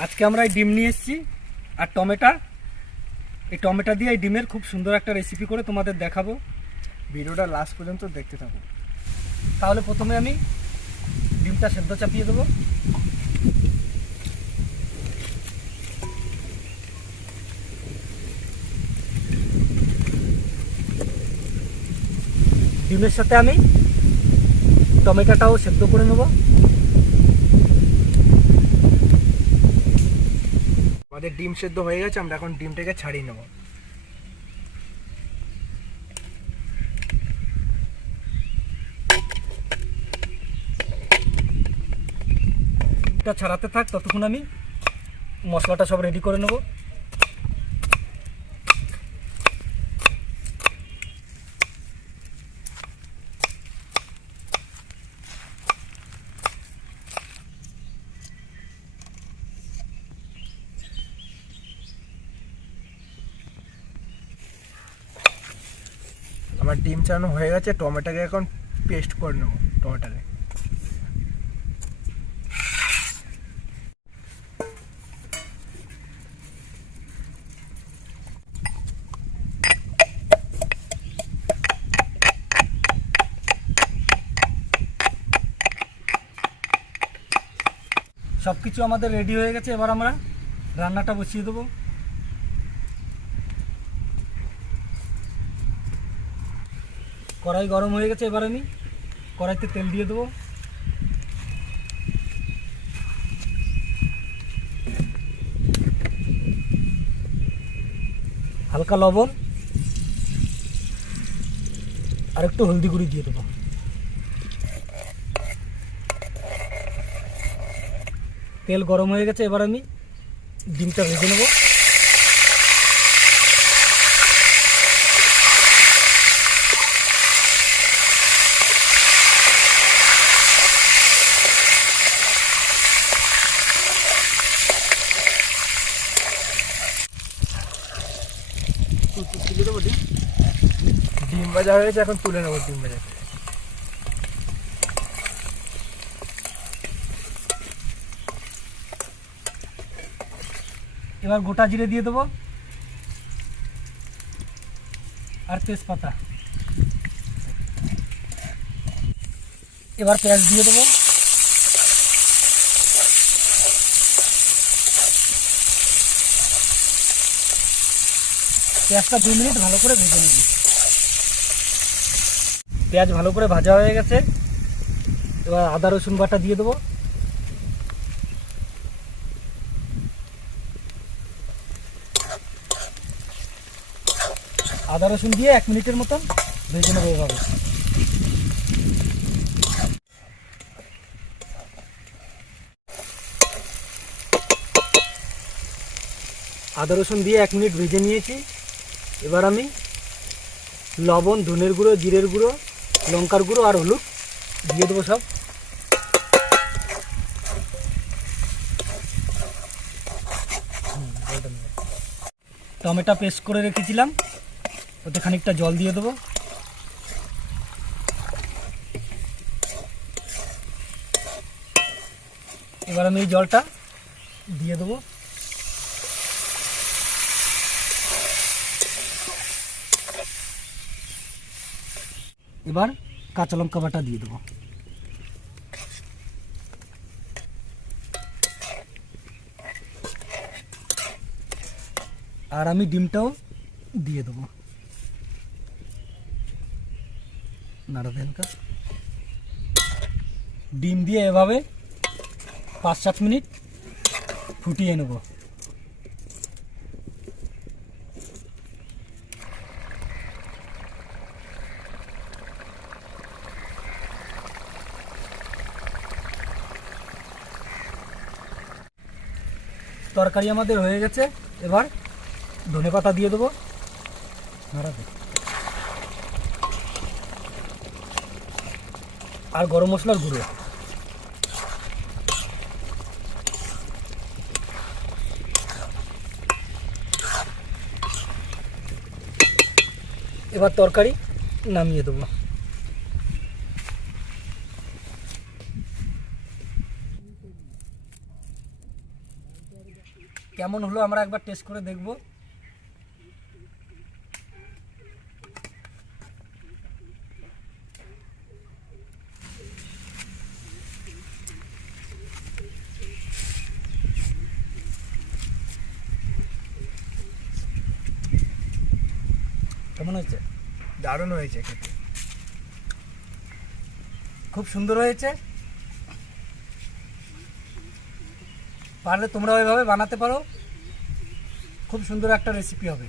আজকে আমরা এই ডিম নিয়ে এসেছি আর টমেটা। এই টমেটো দিয়ে এই ডিমের খুব সুন্দর একটা রেসিপি করে তোমাদের দেখাবো। ভিডিওটা লাস্ট পর্যন্ত দেখতে থাকো। তাহলে প্রথমে আমি ডিমটা সেদ্ধ চাপিয়ে দেবো। ডিমের সাথে আমি টমেটোটাও সেদ্ধ করে নেব। আমাদের ডিম সেদ্ধ হয়ে গেছে, আমরা এখন ডিমটাকে ছাড়িয়ে নেব। ছাড়াতে থাক, ততক্ষণ আমি মশলাটা সব রেডি করে নেব। আমার ডিম চালানো হয়ে গেছে, টমেটোকে এখন পেস্ট করে নেব, টমেটোকে। সব কিছু আমাদের রেডি হয়ে গেছে, এবার আমরা রান্নাটা বসিয়ে দেবো। কড়াই গরম হয়ে গেছে এবার আমি কড়াইতে তেল দিয়ে দেবো। হালকা লবণ, আর একটু হলদি গুঁড়ি দিয়ে দেবো। তেল গরম হয়ে গেছে, এবার আমি ডিমটা ভেজে নেব। তুলে দেবো ডিম ডিম ভাজা হয়ে গেছে এখন তুলে নেব ডিম ভাজা। এবার গোটা জিরে দিয়ে দেবো। আর তেজপাতা। এবার পেঁয়াজ দিয়ে দেবো। পেঁয়াজটা দু মিনিট ভালো করে ভেজে নিবি। পেঁয়াজ ভালো করে ভাজা হয়ে গেছে। এবার আদা, রসুন বাটা দিয়ে দেবো। আদা, রসুন দিয়ে এক মিনিটের মতন ভেজে নেব এভাবে। আদা, রসুন দিয়ে এক মিনিট ভেজে নিয়েছি। এবার আমি লবণ, ধনের গুঁড়ো, জিরের গুঁড়ো, লঙ্কার গুঁড়ো আর হলুদ দিয়ে দেবো সব। টমেটো পেস্ট করে রেখেছিলাম। ওতে খানিকটা জল দিয়ে দেবো। এবার আমি এই জলটা দিয়ে দেবো। এবার কাঁচা লঙ্কা বাটা দিয়ে দেবো। আর আমি ডিমটাও দিয়ে দেবো। নাড়া দেন ডিম দিয়ে এভাবে পাঁচ সাত মিনিট ফুটিয়ে নেব। তরকারি আমাদের হয়ে গেছে। এবার ধনে পাতা দিয়ে দেবো। আর গরম মশলার গুঁড়ো। এবার তরকারি নামিয়ে দেবো। কেমন হলো আমরা একবার টেস্ট করে দেখব। কেমন হয়েছে? দারুণ হয়েছে খেতে। খুব সুন্দর হয়েছে। পারলে তোমরা ওইভাবে বানাতে পারো। খুব সুন্দর একটা রেসিপি হবে।